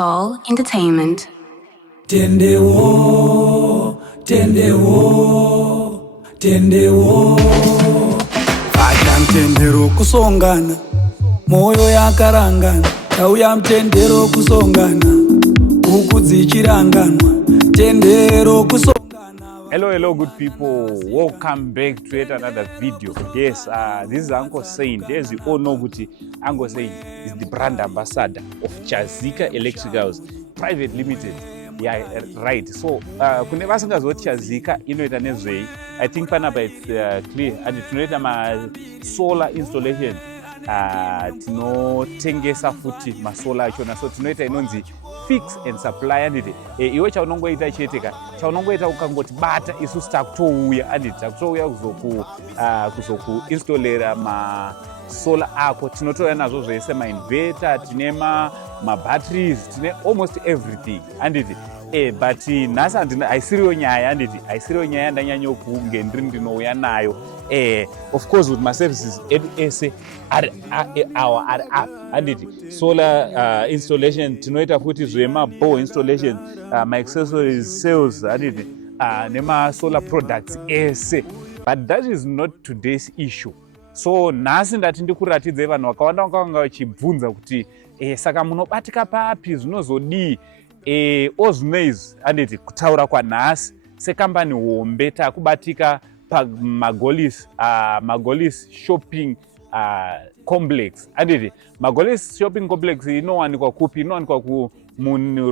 Soul Entertainment. Tendewo, Fadya mtendero kusongana, moyo yakarangana, tauya mtendero kusongana, huku dzichiranganwa, tendero kusongana. Hello, good people. Welcome back to yet another video. Yes, this is Uncle Saint. As you all know, Uncle Saint is the brand ambassador of Chazika Electricals Private Limited. Yeah, right. So, kuneva singazoti Chazika inoita nezvei. I think panapa it's clear. And tinoita ma solar installation. Tinotengesa futi ma solar achona. So tinoita inonzi fix and supply anditi. Iwe chaunongoita cheteka. Chaunongoita ukangoti bata isu takutouya anditi takutouya kuzoku installera ma solar ako tinotoya nazo zvese ma inverter, tine ma batteries, tine almost everything anditi. But nasa aisiriyo nyaya anditi aisiriyo nyaya ndanyanyo kunge ndinouya nayo. Of course with my services ese are up anditi solar installation tinoita futi zvema bow installation, my accessories sales anditi nema solar products ese. But that is not today's issue. So nhasi ndati ndikuratidze vanhu vakawanda vakanga vachibvunza kuti saka munobatika papi zvinozodii. Ozmaize anditi kutaura kwanhasi sekambani hombe takubatika paMargolis shopping complex anditi. Margolis shopping complex inowanikwa kupi? Inowanikwa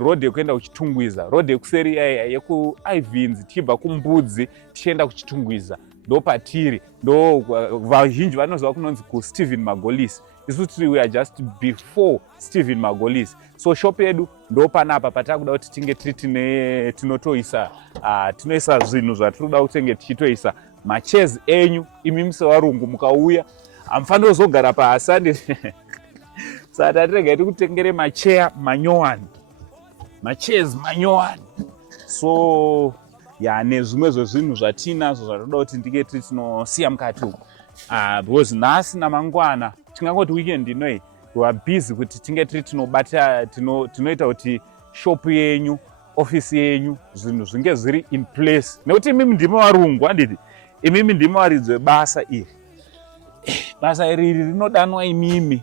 road yekuenda kuchitungwiza, road yekuseri yekuIvinzi tichibva kumbudzi tichienda kuchitungwiza ndo patiri, ndo vazhinji vanoziva kunonzi kuStephen Margolis. Isu we are just before Stephen Margolis. So shop yedu ndo panapa patakuda kuti tinge tinotoisa zvinhu zvatinoda kutenge tichitoisa machairs enyu. Imi sevarungu mukauya amfanira kuzogara pasi anditi. Saka tatirega tikutengere machair manyowani, machairs manyowani. So nezvimwe zvezvinhu zvatinazvo zvatoda kuti ndike tinosiya mukati uku. Because nhasi namangwana tingangoti weekend inoyi we are busy kuti tinge tinobata tinoita kuti shop yenyu, office yenyu, zvinhu zvinge zviri in place. Nekuti imimi ndimi varungu anditi, imimi ndimi varidzi vebasa iri. Basa iri rinodanwa imimi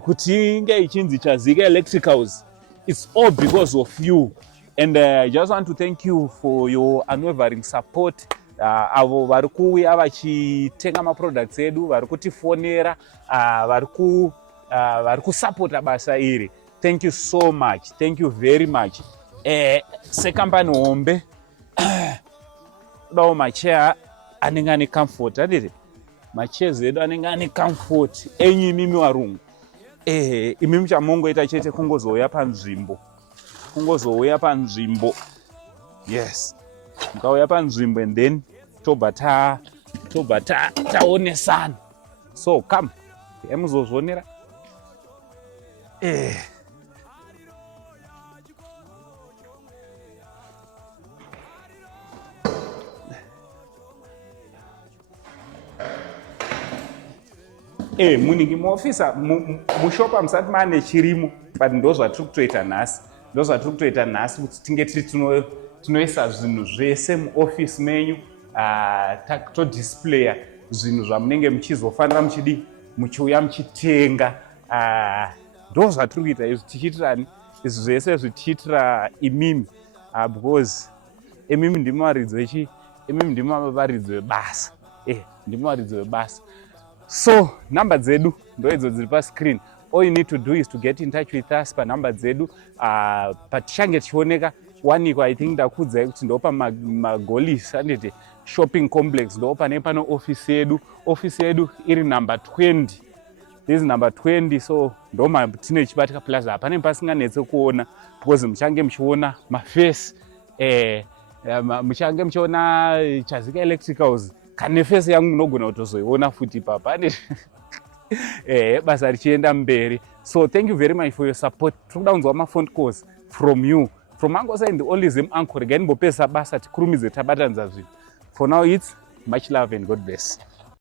kuti inge ichinzi Chazika Electricals. It's all because of you. And I just want to thank you for your unwavering support. Avo vari kuuya vachitenga maproducts edu, vari kutifonera, vari kusapota basa iri. Thank you so much. Thank you very much. Sekambani hombe dawo machair anenge ane comfort anditi. Machairs edu anenge ane comfort enyu imimi varungu. Imimi chamongoita chete kungozouya panzvimbo. Yes. Mukauya panzvimbo and then tobva taonesana. So come, emuzozvionera. Muningi muofisa mushopa musati maane chirimo, but ndo zvatiri kutoita nhasi kuti tinge tinoisa zvinhu zvese muoffice menyu, todisplaya zvinhu zvamunenge muchizofanira muchiuya muchitenga. Ndo zvatiri kuita izvi tichiitirani, izvi zvese zvichiitira imimi, because imimi ndimi varidzi vebasa. Ndimi varidzi vebasa. So number zedu ndo idzo dziri pascreen. All you need to do is to get in touch with us panumber zedu. Patichange tichioneka wanikwa, I think ndakudzai kuti ndo paMargolis anditi shopping complex, ndo pano office yedu iri number 20. This is number 20. So ndo tine Chibatika Plaza. Pane pasinganetse kuona because muchange muchiona maface, muchange muchiona Chazika Electricals. Kane face yangu munogona kutozoiona futi papa. Basa richienda mberi. So thank you very much for your support. Tinoda kunzwa ma-phone calls from you. From Uncle Saint, the only same uncle. Again, bopesa basa tikurumidze tabatanza zvinhu. For now, it's much love and God bless.